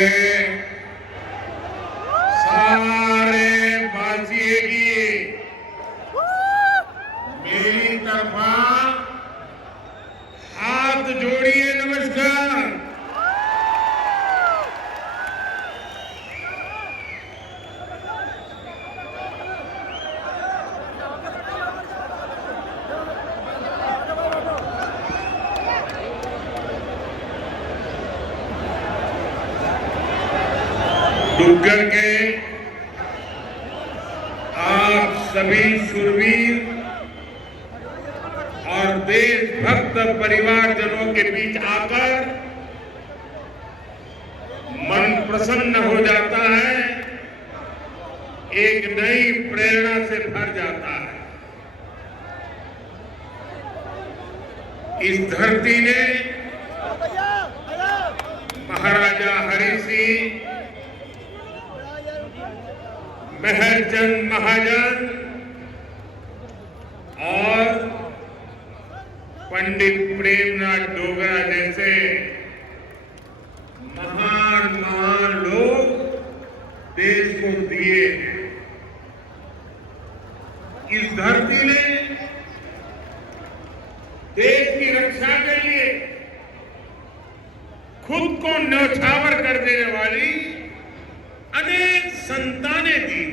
है सारे वासियों की मेरी तरफा हाथ जोड़िए नमस्कार। डूबगर के आप सभी शूरवीर और देशभक्त परिवारजनों के बीच आकर मन प्रसन्न हो जाता है, एक नई प्रेरणा से भर जाता है। इस धरती ने महाराजा हरि सिंह, मेहरचंद महाजन और पंडित प्रेमनाथ डोगरा जैसे महान महान लोग देश को दिए हैं। इस धरती ने देश की रक्षा के लिए खुद को न्यौछावर कर देने वाली अनेक संतानें दी।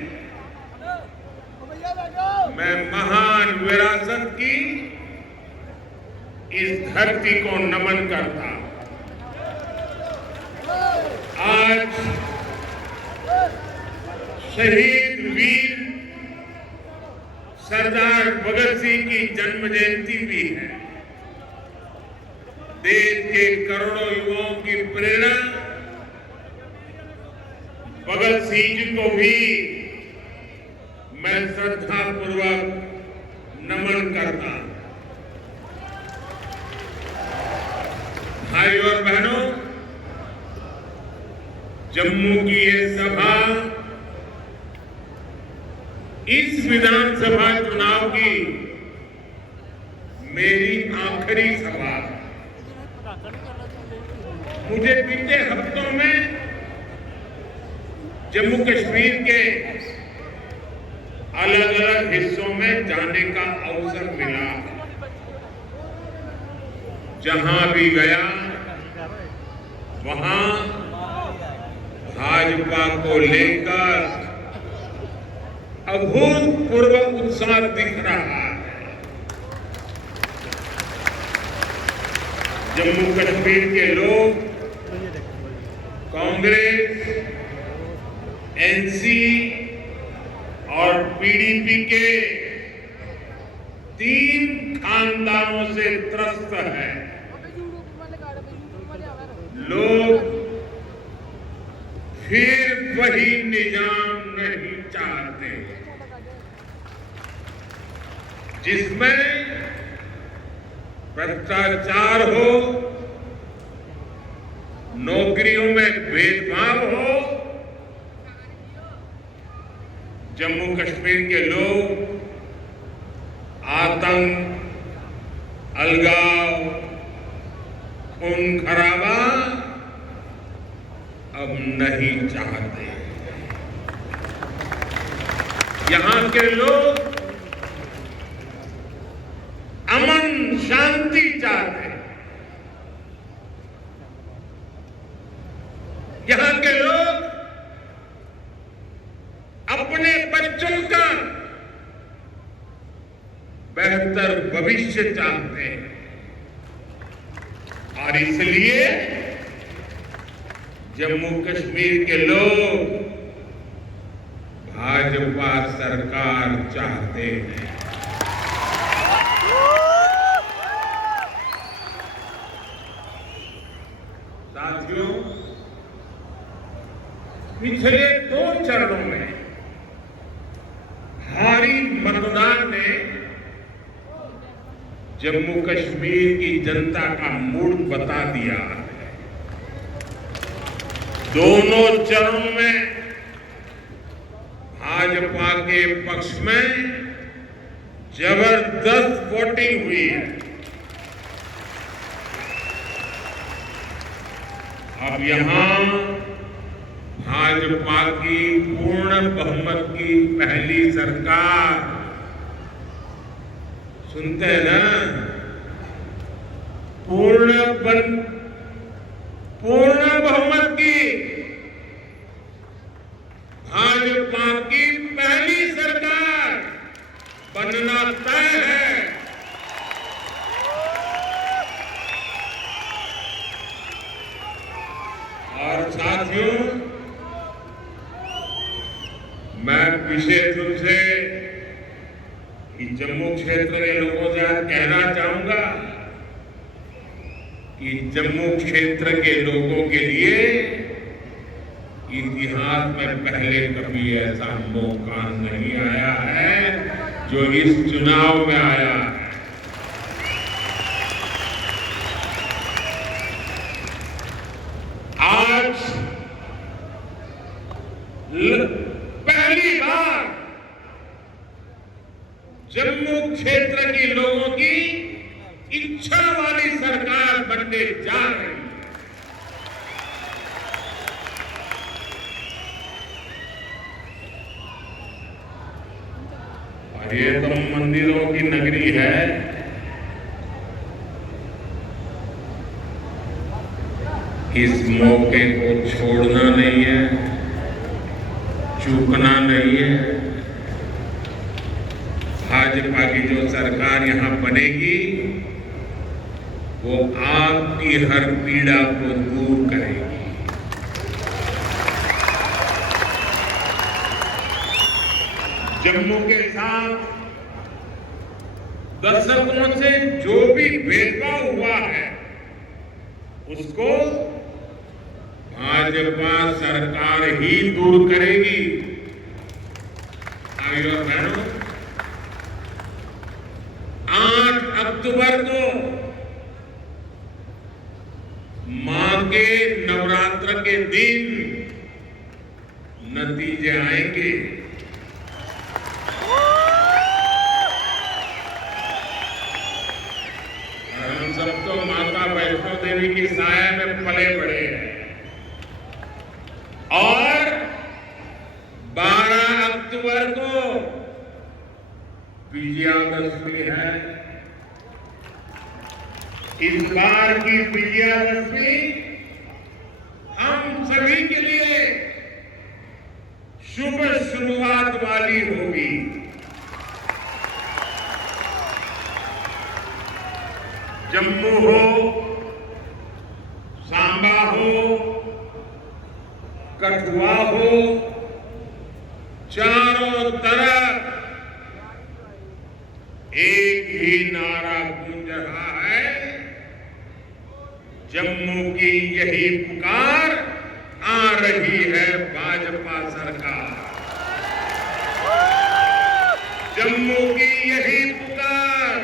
मैं महान विरासत की इस धरती को नमन करता। आज शहीद वीर सरदार भगत सिंह की जन्म जयंती भी है। देश के करोड़ों युवाओं की प्रेरणा भगत सिंह जी को भी मैं श्रद्धापूर्वक नमन करता। भाई और बहनों, जम्मू की ये सभा इस विधानसभा चुनाव की मेरी आखिरी सभा है। मुझे बीते हफ्तों में जम्मू कश्मीर के अलग अलग हिस्सों में जाने का अवसर मिला। जहां भी गया वहां भाजपा को लेकर अभूतपूर्व उत्साह दिख रहा है। जम्मू कश्मीर के लोग कांग्रेस, एनसी और पीडीपी के 3 खानदानों से त्रस्त है। लोग फिर वही निजाम नहीं चाहते जिसमें भ्रष्टाचार हो, नौकरियों में भेदभाव हो। जम्मू कश्मीर के लोग आतंक, अलगाव, खून खराबा अब नहीं चाहते। यहां के लोग अमन शांति चाहते हैं। यहां के लोग अपने बच्चों का बेहतर भविष्य चाहते हैं और इसलिए जम्मू कश्मीर के लोग भाजपा सरकार चाहते हैं। साथियों, पिछले 2 चरणों में भारी मतदान ने जम्मू कश्मीर की जनता का मूड बता दिया है। दोनों चरणों में भाजपा के पक्ष में जबरदस्त वोटिंग हुई है। अब यहां भाजपा की पूर्ण बहुमत की पहली सरकार, सुनते हैं ना, पूर्ण बहुमत की भाजपा की पहली सरकार बनना तय है। और साथियों, मैं विशेष रूप से जम्मू क्षेत्र के लोगों से आज कहना चाहूंगा कि जम्मू क्षेत्र के लोगों के लिए इतिहास में पहले कभी ऐसा मौका नहीं आया है जो इस चुनाव में आया है। आज पहली बार जम्मू क्षेत्र के लोगों की इच्छा वाली सरकार बनने जा रही है। और ये तो मंदिरों की नगरी है, इस मौके को छोड़ना नहीं है, चूकना नहीं है। भाजपा की जो सरकार यहां बनेगी वो आपकी हर पीड़ा को दूर करेगी। जम्मू के साथ दशकों से जो भी भेदभाव हुआ है उसको भाजपा सरकार ही दूर करेगी। भाइयों और बहनों, 8 अक्टूबर को मां के नवरात्र के दिन नतीजे आएंगे। और हम सब तो माता वैष्णो देवी की साया में पले बड़े हैं। और 12 अक्टूबर को विजयादशमी है। इस बार की विजयादशमी हम सभी के लिए शुभ शुरुआत वाली होगी। जम्मू हो, सांबा हो, कठुआ हो, चारों तरफ एक ही नारा गूंज रहा है, जम्मू की यही पुकार, आ रही है भाजपा सरकार। जम्मू की यही पुकार,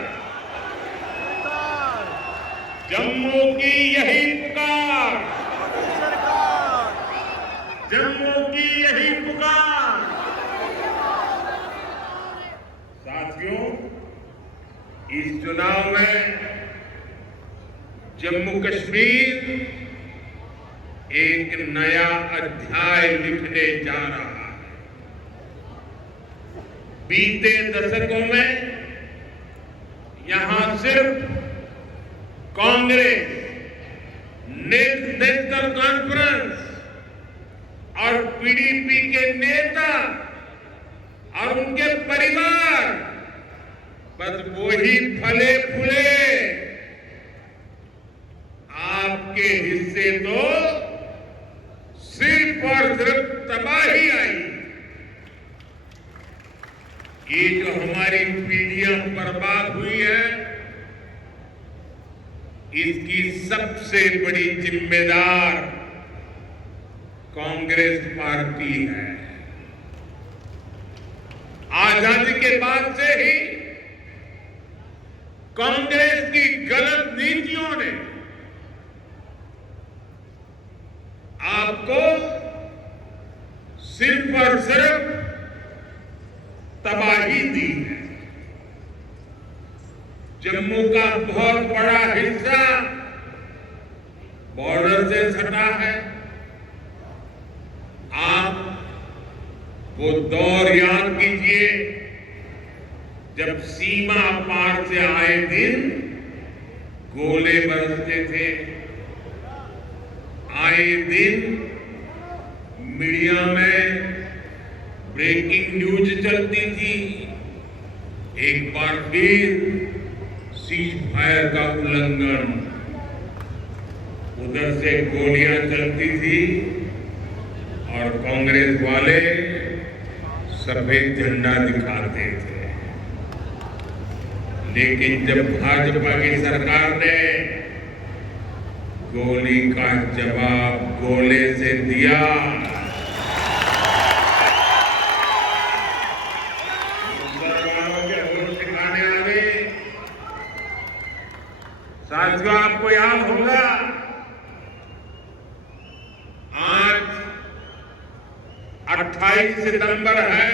जम्मू की यही पुकार, जम्मू की यही पुकार। साथियों, इस चुनाव में जम्मू कश्मीर एक नया अध्याय लिखने जा रहा है। बीते दशकों में यहां सिर्फ कांग्रेस, नेशनल कॉन्फ्रेंस और पीडीपी के नेता और उनके परिवार बस वो ही फले फूले, आपके हिस्से तो सिर्फ और सिर्फ तबाही आई। ये जो हमारी पीढ़ियां बर्बाद हुई है, इसकी सबसे बड़ी जिम्मेदार कांग्रेस पार्टी है। आजादी के बाद से ही कांग्रेस की गलत नीतियों ने आपको सिर्फ और सिर्फ तबाही दी है। जम्मू का बहुत बड़ा हिस्सा बॉर्डर से सटा है। आप वो दौर याद कीजिए जब सीमा पार से आए दिन गोले बरसते थे, आए दिन मीडिया में ब्रेकिंग न्यूज चलती थी, एक बार फिर सीज फायर का उल्लंघन, उधर से गोलियां चलती थी और कांग्रेस वाले सफेद झंडा दिखाते थे। लेकिन जब भाजपा की सरकार ने गोली का जवाब गोले से दिया, मुसलमानों के होश ठिकाने आ गए। साथियों, आपको याद होगा आज 28 सितंबर है,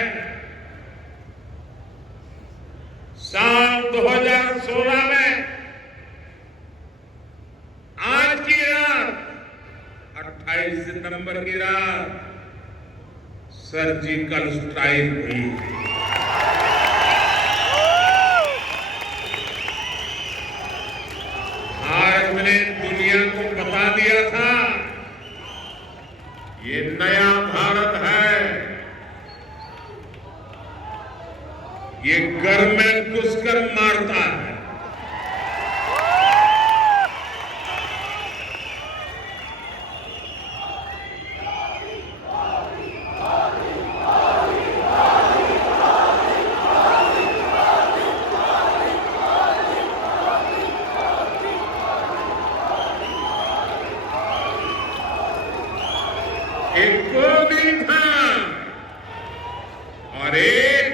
साल 2016 में आज की रात 28 सितंबर की रात सर्जिकल स्ट्राइक हुई। भारत ने दुनिया को बता दिया था ये नया भारत है, ये घर में घुसकर मारता है। एक वो दिन था और एक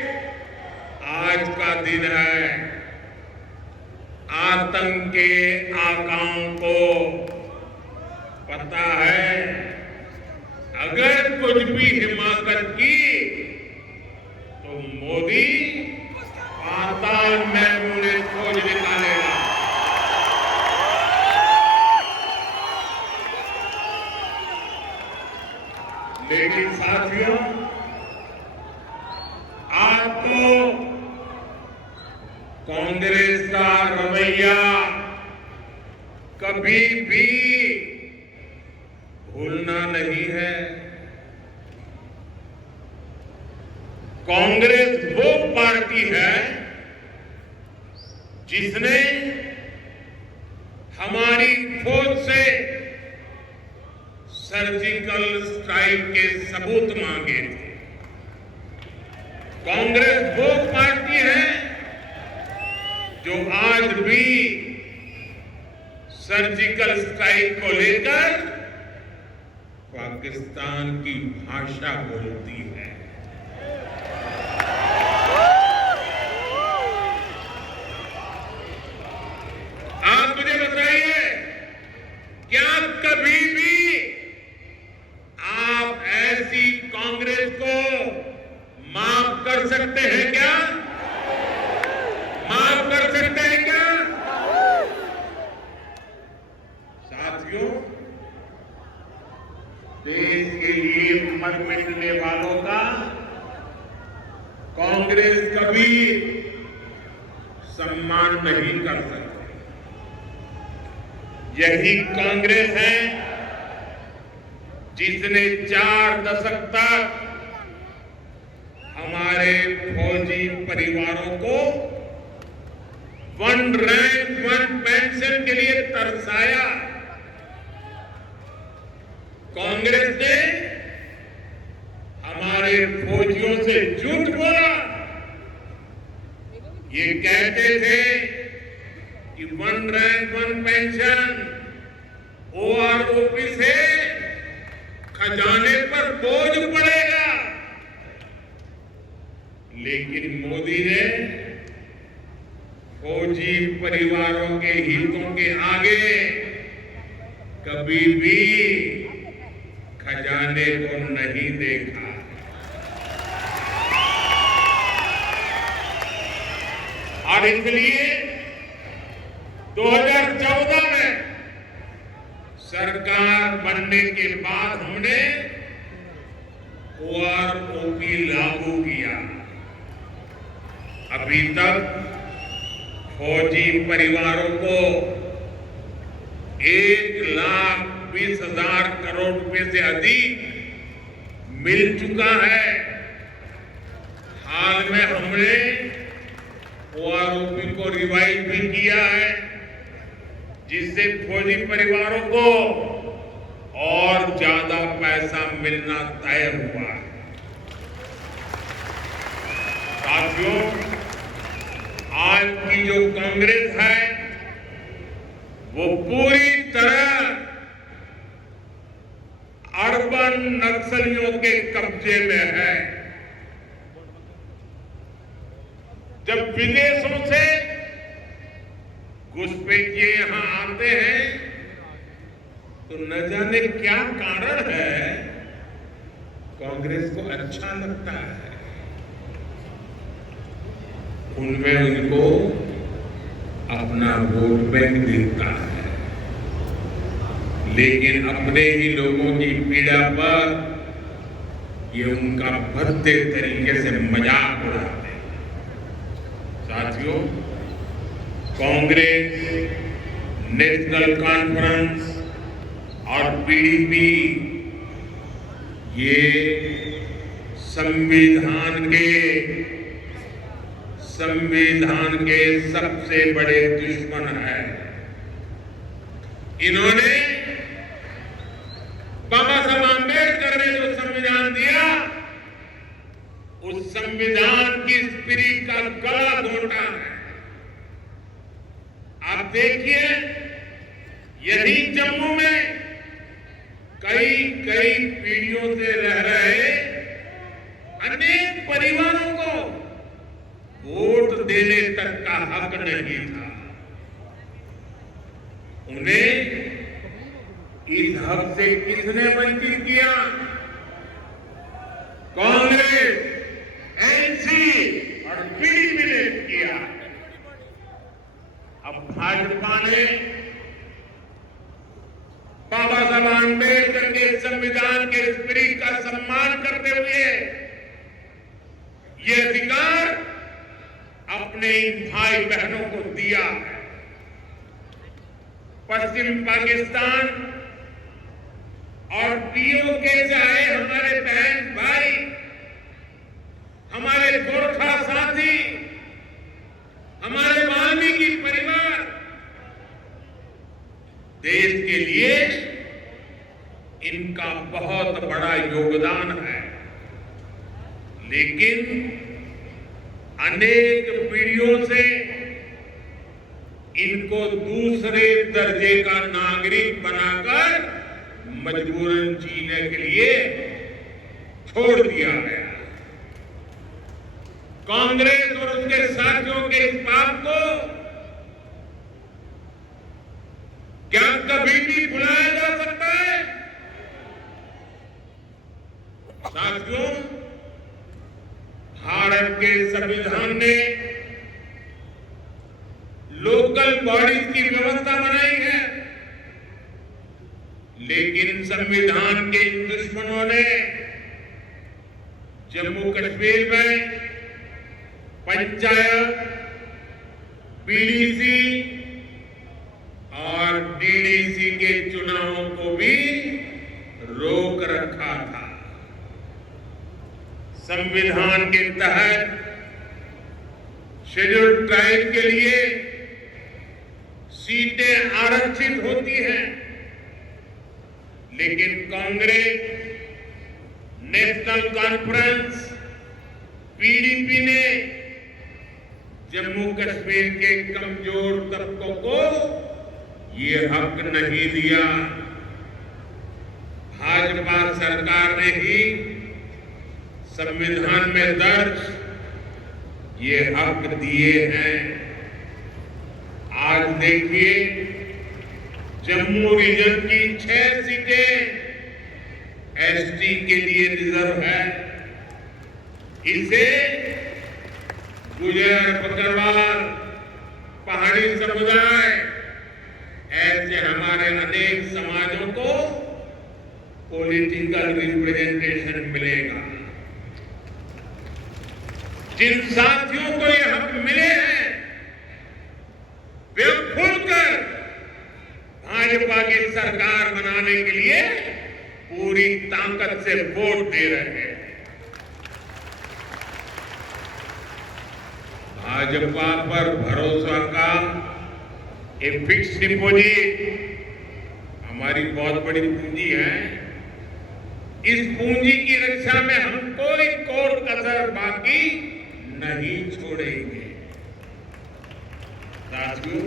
आज का दिन है। आतंक के आकाओं को पता है अगर कुछ भी हिमाकत की तो मोदी पाताल में उन्हें खोज निकालेगा। लेकिन साथियों, आपको कांग्रेस का रवैया कभी भी भूलना नहीं है। कांग्रेस वो पार्टी है जिसने हमारी फौज से सर्जिकल स्ट्राइक के सबूत मांगे थे। कांग्रेस वो पार्टी है जो आज भी सर्जिकल स्ट्राइक को लेकर पाकिस्तान की भाषा बोलती है। आप मुझे बताइए, क्या कभी भी आप ऐसी कांग्रेस को माफ कर सकते हैं क्या? माफ कर सकते हैं क्या? साथियों, देश के लिए मर मिटने वालों का कांग्रेस कभी सम्मान नहीं कर सकती। यही कांग्रेस है जिसने 4 दशक तक हमारे फौजी परिवारों को 1 रैंक 1 पेंशन के लिए तरसाया। कांग्रेस ने हमारे फौजियों से झूठ बोला। ये कहते थे कि 1 रैंक 1 पेंशन ओआरओपी से खजाने पर बोझ पड़ेगा, लेकिन मोदी ने फौजी परिवारों के हितों के आगे कभी भी खजाने को नहीं देखा। और इसलिए 2014 में सरकार बनने के बाद हमने ओआरओपी लागू किया। अभी तक फौजी परिवारों को 1,20,000 करोड़ रुपए से अधिक मिल चुका है। हाल में हमने ओआरओपी को रिवाइज भी किया है, जिससे फौजी परिवारों को और ज्यादा पैसा मिलना तय हुआ है। साथियों, आज की जो कांग्रेस है वो पूरी तरह अर्बन नक्सलियों के कब्जे में है। जब विदेशों से घुसपैठिए यहां आते हैं तो न जाने क्या कारण है, कांग्रेस को अच्छा लगता है, उनमें उनको अपना वोट बैंक दिखता है, लेकिन अपने ही लोगों की पीड़ा पर ये उनका भद्दे तरीके से मजाक उड़ाते हैं। साथियों, कांग्रेस, नेशनल कॉन्फ्रेंस और पीडीपी ये संविधान के सबसे बड़े दुश्मन हैं। इन्होंने बाबा साहब आंबेडकर ने जो संविधान दिया, उस संविधान की स्पिरिट का गला घोटा है। आप देखिए, यही जम्मू में कई पीढ़ियों से रह रहे अनेक परिवारों को वोट देने तक का हक नहीं था। उन्हें इस हक से किसने वंचित किया? कांग्रेस, एनसी और पीडीपी ने किया। अब भाजपा ने बाबा साहब आंबेडकर के संविधान के स्पिरिट का सम्मान करते हुए ये अधिकार अपने भाई बहनों को दिया है। पश्चिम पाकिस्तान और पीओके से आए हमारे बहन भाई, हमारे गोरखा साथी, हमारे वाल्मीकि परिवार देश के लिए इनका बहुत बड़ा योगदान है, लेकिन अनेक पीढ़ियों से इनको दूसरे दर्जे का नागरिक बनाकर मजबूरन जीने के लिए छोड़ दिया गया। कांग्रेस और उसके साथियों के इस पाप को क्या कभी भी भुलाया जा सकता है? साथियों, भारत के संविधान ने लोकल बॉडीज की व्यवस्था बनाई है, लेकिन संविधान के इन दुश्मनों ने जम्मू कश्मीर में पंचायत, पीडीसी और डीडीसी के चुनावों को भी रोक रखा था। संविधान के तहत शेड्यूल्ड ट्राइब के लिए सीटें आरक्षित होती हैं, लेकिन कांग्रेस, नेशनल कॉन्फ्रेंस, पीडीपी ने जम्मू कश्मीर के कमजोर तबकों को ये हक नहीं दिया। भाजपा सरकार ने ही संविधान में दर्ज ये हक दिए हैं। आज देखिए, जम्मू रीजन की 6 सीटें एसटी के लिए रिजर्व है। इसे गुजर, बकरवाल, पहाड़ी समुदाय, ऐसे हमारे अनेक समाजों को पॉलिटिकल रिप्रेजेंटेशन मिलेगा। जिन साथियों को ये हक मिले हैं वे खुलकर भाजपा की सरकार बनाने के लिए पूरी ताकत से वोट दे रहे हैं। भाजपा पर भरोसा का एक फिक्स डिपॉजिट हमारी बहुत बड़ी पूंजी है। इस पूंजी की रक्षा में हम कोई कोर कसर बाकी नहीं छोड़ेंगे। साथियों,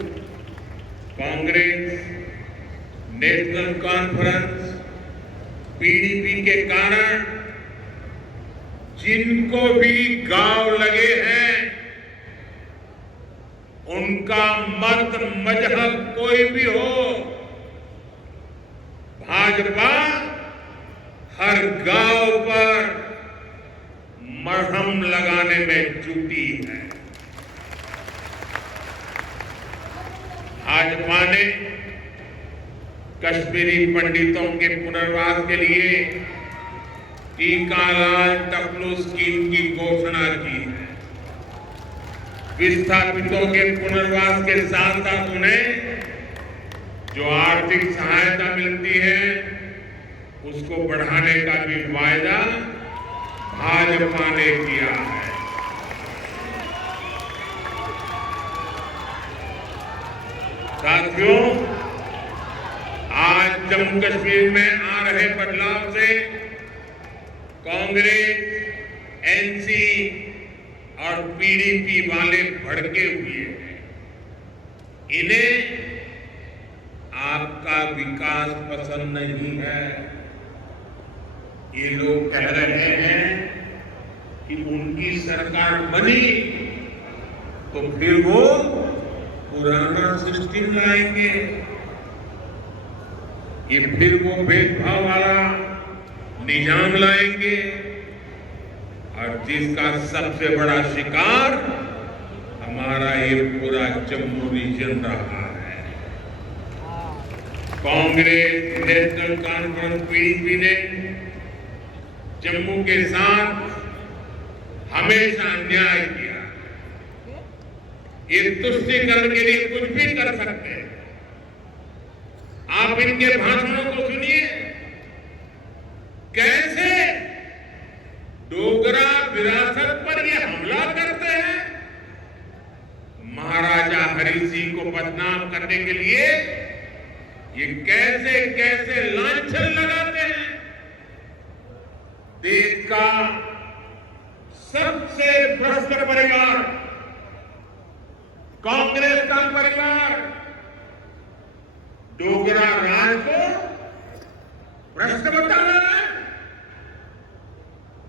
कांग्रेस, नेशनल कॉन्फ्रेंस, पीडीपी के कारण जिनको भी गांव लगे हैं उनका मत मजहब कोई भी हो, भाजपा हर गांव पर मरहम लगाने में जुटी है। भाजपा ने कश्मीरी पंडितों के पुनर्वास के लिए टीकालाल टपलू स्कीम की घोषणा की है। विस्थापितों के पुनर्वास के साथ साथ उन्हें जो आर्थिक सहायता मिलती है उसको बढ़ाने का भी वायदा भाजपा ने किया है। साथियों, आज जम्मू कश्मीर में आ रहे बदलाव से कांग्रेस, एनसी और पीडीपी वाले भड़के हुए हैं। इन्हें आपका विकास पसंद नहीं है। ये लोग कह रहे हैं कि उनकी सरकार बनी तो फिर वो पुराना सिस्टम लाएंगे। ये फिर वो भेदभाव वाला निजाम लाएंगे और जिसका सबसे बड़ा शिकार हमारा ये पूरा जम्मू रीजन रहा है। कांग्रेस, नेशनल कॉन्फ्रेंस, पीडीपी ने जम्मू के साथ हमेशा अन्याय किया। ये तुष्टीकरण के लिए कुछ भी कर सकते हैं। आप इनके भाषणों को सुनिए, कैसे डोगरा विरासत पर ये हमला करते हैं। महाराजा हरि सिंह को बदनाम करने के लिए ये कैसे कैसे लांछन लगाते हैं। देश का सबसे भ्रष्ट परिवार कांग्रेस का परिवार डोगरा राज को भ्रष्ट बता रहा है।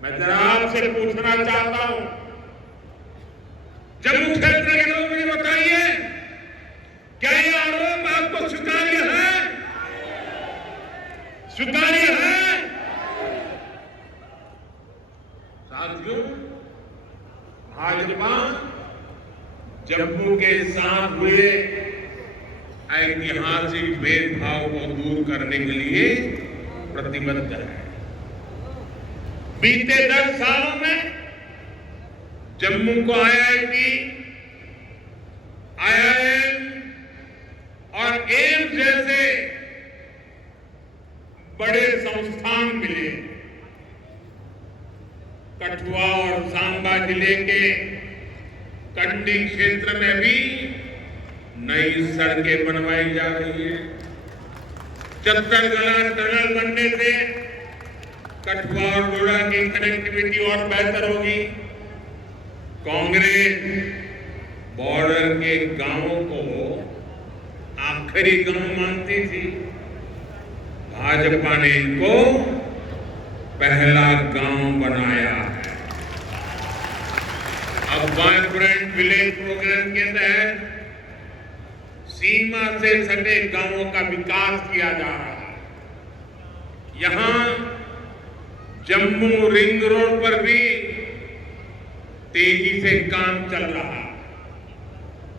मैं जरा आपसे पूछना चाहता हूं, जम्मू क्षेत्र के लोग मुझे बताइए, क्या ये आरोप आपको स्वीकार्य है? स्वीकार्य है? साथियों, भाजपा जम्मू के साथ हुए ऐतिहासिक भेदभाव को दूर करने के लिए प्रतिबद्ध है। बीते 10 सालों में जम्मू को आईआईटी, आईआईएम और एम्स जैसे बड़े संस्थान मिले। कठुआ और सांबा जिले के कंडी क्षेत्र में भी नई सड़कें बनवाई जा रही है। चत्तरगला टनल बनने से कठुआ और डोडा की कनेक्टिविटी और बेहतर होगी। कांग्रेस बॉर्डर के गांवों को आखिरी गांव मानती थी। भाजपा ने इनको पहला गांव बनाया है। अब वाइब्रेंट विलेज प्रोग्राम के तहत सीमा से सटे गांवों का विकास किया जा रहा है। यहां जम्मू रिंग रोड पर भी तेजी से काम चल रहा है।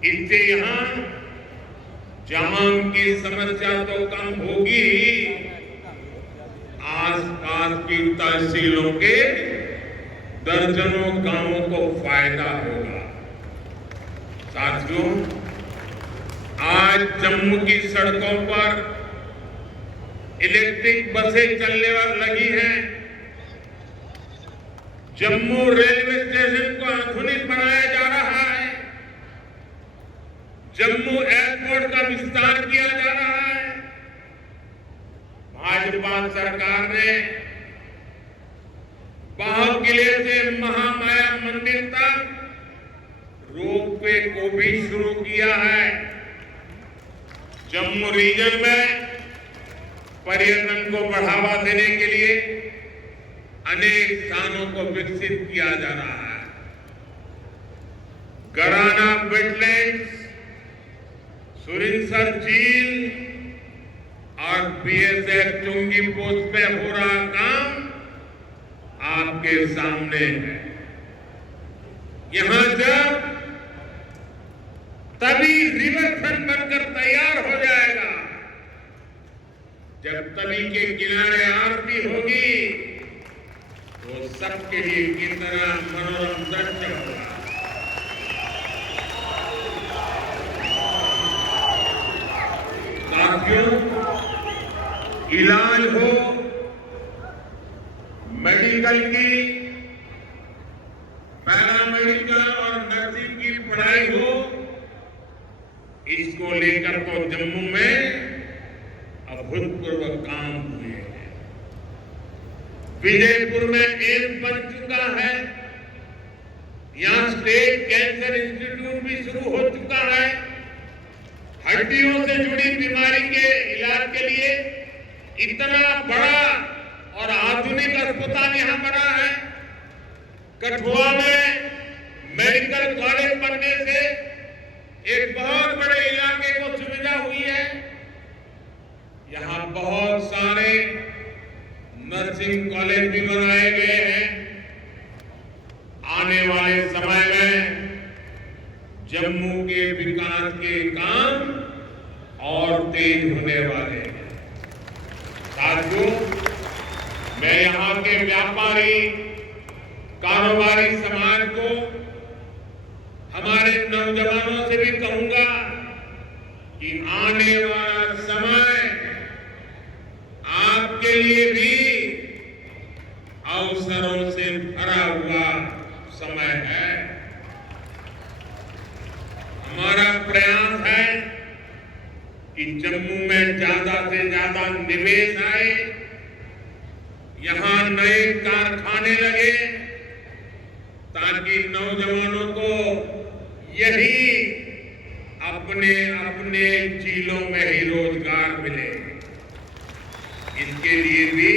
इससे यहां जाम की समस्या तो कम होगी ही, आसपास की तहसीलों के दर्जनों गांवों को फायदा होगा। साथियों, आज जम्मू की सड़कों पर इलेक्ट्रिक बसें चलने लगी हैं। जम्मू रेलवे स्टेशन को आधुनिक बनाया जा रहा है। जम्मू एयरपोर्ट का विस्तार किया जा रहा है। भाजपा सरकार ने बाहु किले से महामाया मंदिर तक रोपवे को भी शुरू किया है। जम्मू रीजन में पर्यटन को बढ़ावा देने के लिए अनेक स्थानों को विकसित किया जा रहा है। गराना वेटलैंड्स, सुरिनसर झील और बीएसएफ चुंगी पोस्ट पे हो रहा काम आपके सामने है। यहां जब तभी रिवरफ्रंट बनकर तैयार हो जाएगा, जब तभी के किनारे आरती होगी तो सबके लिए कितना मनोरम दृश्य होगा। साथियों, इलाज हो, मेडिकल की, पैरामेडिकल और नर्सिंग की पढ़ाई हो, इसको लेकर तो जम्मू में अभूतपूर्व काम हुए हैं। विजयपुर में एम्स बन चुका है। यहां स्टेट कैंसर इंस्टीट्यूट भी शुरू हो चुका है। हड्डियों से जुड़ी बीमारी के इलाज के लिए इतना बड़ा और आधुनिक अस्पताल यहां बना है। कठुआ में मेडिकल कॉलेज बनने से एक बहुत बड़े इलाके को सुविधा हुई है। यहां बहुत सारे नर्सिंग कॉलेज भी बनाए गए हैं। आने वाले समय में जम्मू के विकास के काम और तेज होने वाले हैं। साथियों, मैं यहां के व्यापारी, कारोबारी समाज को, हमारे नौजवानों से भी कहूंगा कि आने वाला समय आपके लिए भी अवसरों से भरा हुआ समय है। हमारा प्रयास है कि जम्मू में ज्यादा से ज्यादा निवेश आए, यहां नए कारखाने लगे, ताकि नौजवानों को यही अपने अपने जिलों में ही रोजगार मिले। इसके लिए भी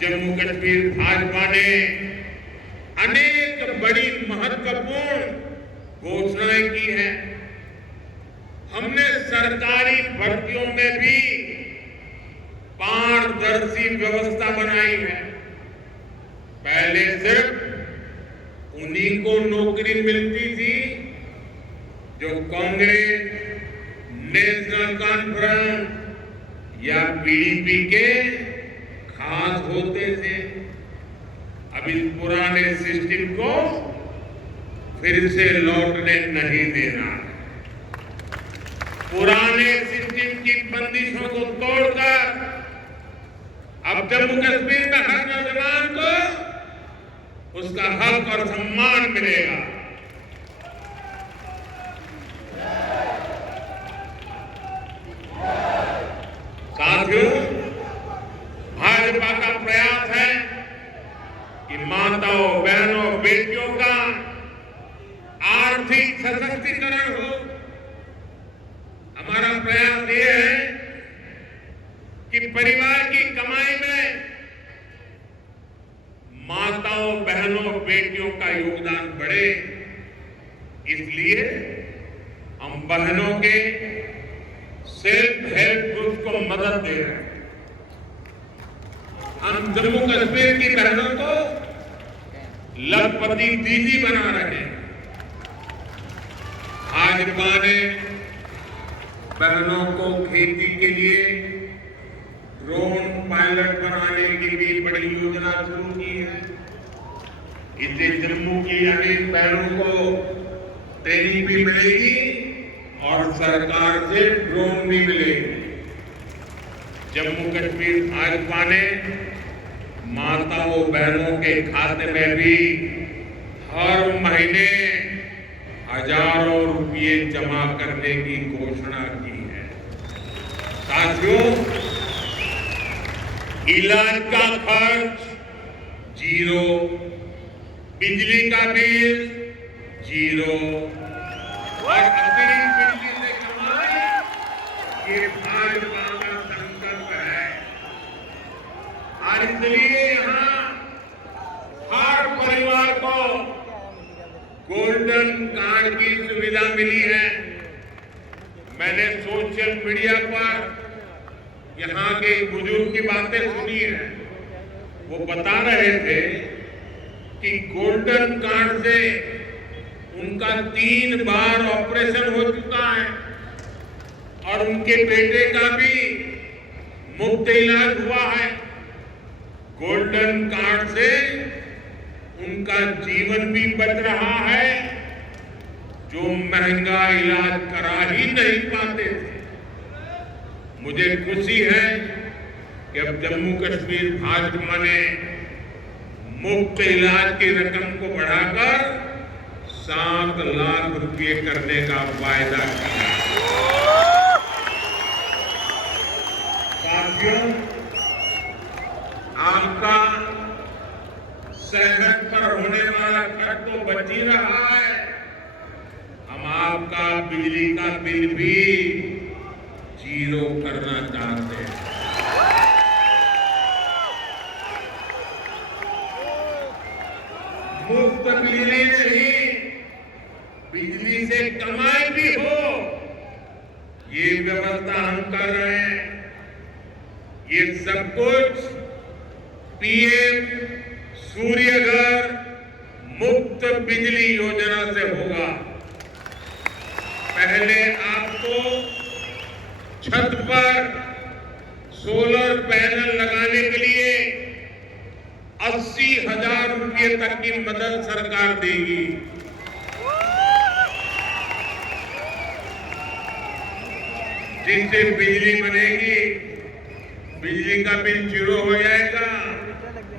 जम्मू कश्मीर भाजपा ने अनेक बड़ी महत्वपूर्ण घोषणाएं की हैं। हमने सरकारी भर्तियों में भी पारदर्शी व्यवस्था बनाई है। पहले सिर्फ उन्हीं को नौकरी मिलती थी जो कांग्रेस, नेशनल कॉन्फ्रेंस या पीडीपी के खास होते थे। अब इस पुराने सिस्टम को फिर से लौटने नहीं देना। पुराने सिस्टम की बंदिशों को तोड़कर अब जम्मू कश्मीर में हर नौजवान को उसका हक और सम्मान मिलेगा। साथियों, भाजपा का प्रयास है कि माताओं, बहनों, बेटियों का आर्थिक सशक्तिकरण हो। हमारा प्रयास ये है कि परिवार की कमाई में माताओं, बहनों, बेटियों का योगदान बढ़े। इसलिए हम बहनों के सेल्फ हेल्प ग्रुप को मदद दे रहे हैं। हम जम्मू कश्मीर की बहनों को लखपति दीदी बना रहे हैं। भाजपा ने बहनों को खेती के लिए ड्रोन पायलट बनाने की भी बड़ी योजना शुरू की है। इससे जम्मू की अनेक बहनों को ट्रेनिंग भी मिलेगी और सरकार से ड्रोन भी मिलेगी। जम्मू कश्मीर भाजपा ने माताओं बहनों के खाते में भी हर महीने हजारों रुपये जमा करने की घोषणा की है। साथियों, इलाज का खर्च जीरो, बिजली का बिल जीरो और अतिरिक्त बिजली से कमाई, ये भाजपा का संकल्प है। और इसलिए यहाँ हर परिवार को गोल्डन कार्ड की सुविधा मिली है। मैंने सोशल मीडिया पर यहाँ के बुजुर्ग की बातें सुनी है। वो बता रहे थे कि गोल्डन कार्ड से उनका 3 बार ऑपरेशन हो चुका है और उनके बेटे का भी मुफ्त इलाज हुआ है। गोल्डन कार्ड से उनका जीवन भी बच रहा है, जो महंगा इलाज करा ही नहीं पाते थे। मुझे खुशी है कि अब जम्मू कश्मीर भाजपा ने मुफ्त इलाज की रकम को बढ़ाकर 7 लाख रुपए करने का वायदा किया। साथियों, आपका सेहत पर होने वाला खर्च तो बच ही रहा है, हम आपका बिजली का बिल भी जीरो करना चाहते हैं। मुफ्त बिजली नहीं, बिजली से कमाई भी हो, ये व्यवस्था हम कर रहे हैं। ये सब कुछ पीएम सूर्य घर मुफ्त बिजली योजना से होगा। पहले आपको छत पर सोलर पैनल लगाने के लिए 80,000 रुपये तक की मदद सरकार देगी। जिससे बिजली बनेगी, बिजली का बिल जीरो हो जाएगा।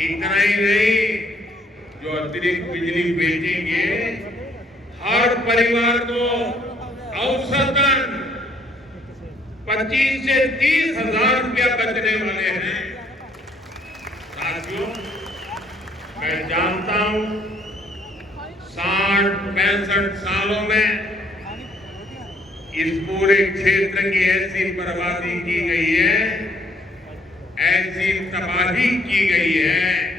इतना ही नहीं, जो अतिरिक्त बिजली बेचेंगे हर परिवार को औसतन 25 से 30,000 रुपया बचने वाले हैं। साथियों, मैं जानता हूं 60-65 सालों में इस पूरे क्षेत्र की ऐसी बर्बादी की गई है, ऐसी तबाही की गई है